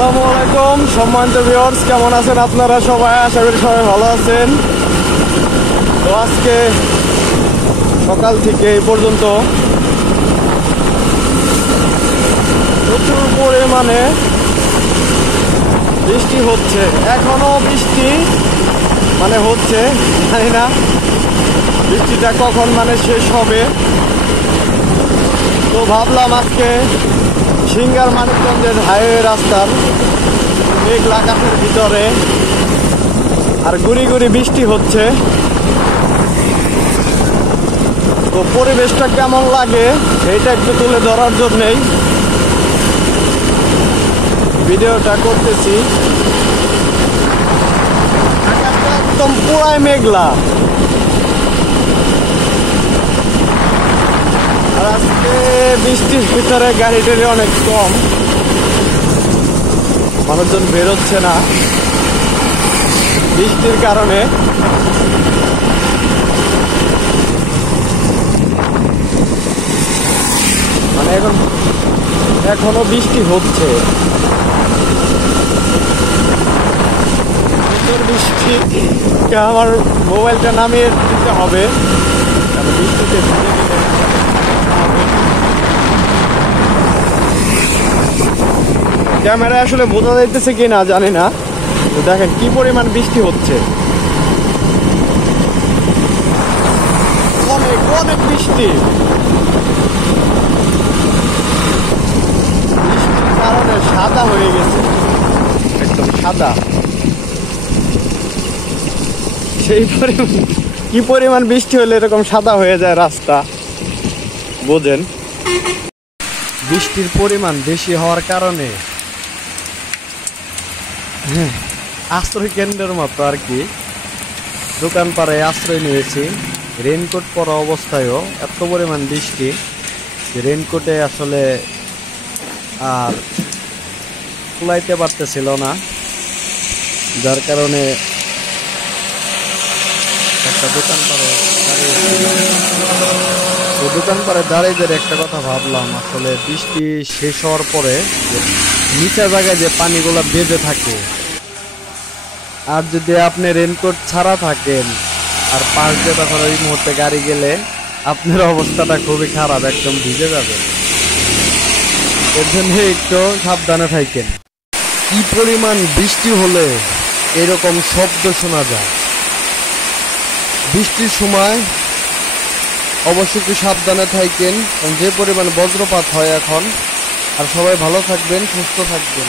আসসালামু আলাইকুম সম্মানিত ভিউয়ার্স, কেমন আছেন আপনারা সবাই? আশা করি সবাই ভালো আছেন। তো আজকে সকাল থেকে এই পর্যন্ত প্রচুর পরিমাণে বৃষ্টি হচ্ছে। এখনো বৃষ্টি হচ্ছে, জানি না বৃষ্টিটা কখন শেষ হবে। তো ভাবলাম আজকে সিঙ্গার মানিকগঞ্জের হাইওয়ে রাস্তার মেঘলা আকাশের ভিতরে আর গুড়ি গুড়ি বৃষ্টি হচ্ছে, তো পরিবেশটা কেমন লাগে এইটা একটু তুলে ধরার জন্যই ভিডিওটা করতেছি। আকাশটা একদম পুরাই মেঘলা, আর আজকে বৃষ্টির ভিতরে গাড়ি টাড়ি অনেক কম, মানুষজন বেরোচ্ছে না বৃষ্টির কারণে। এখনো বৃষ্টি হচ্ছে, বৃষ্টি আমার মোবাইলটা নামিয়ে দিতে হবে, বৃষ্টিতে ভিজে দিলে ক্যামেরায় আসলে বোঝা যাইতেছে কি না জানি না। দেখেন কি পরিমাণ বৃষ্টি হচ্ছে, অনেক অনেক বৃষ্টি। বৃষ্টির কারণে সাদা হয়ে গেছে, একদম সাদা। সেই পরিমাণ কি পরিমাণ বৃষ্টি হলে এরকম সাদা হয়ে যায় রাস্তা, বোঝেন। বৃষ্টির পরিমাণ বেশি হওয়ার কারণে আশ্রয় কেন্দ্রের মতো আর কি দোকান পাড়ায় আশ্রয় নিয়েছি। রেনকোট পরা অবস্থায়ও এত পরিমাণ বৃষ্টি যে রেনকোটে আসলে আর কুলাইতে পারতেছিল না, যার কারণে একটা দোকান পাড়ায় দাঁড়িয়ে একটা কথা ভাবলাম, আসলে বৃষ্টি শেষ হওয়ার পরে নিচা জায়গায় যে পানিগুলা বেঁধে থাকে, আর যদি আপনি রেনকোট ছাড়া থাকেন আর পাশ দিয়ে তখন ওই মুহূর্তে গাড়ি গেলে আপনার অবস্থাটা খুবই খারাপ, একদম ভিজে যাবে। এর জন্য একটু সাবধানে থাকেন। কি পরিমাণ বৃষ্টি হলে এরকম শব্দ শোনা যায় বৃষ্টির সময়, অবশ্যই একটু সাবধানে থাকেন, যে পরিমাণ বজ্রপাত হয় এখন। আর সবাই ভালো থাকবেন, সুস্থ থাকবেন।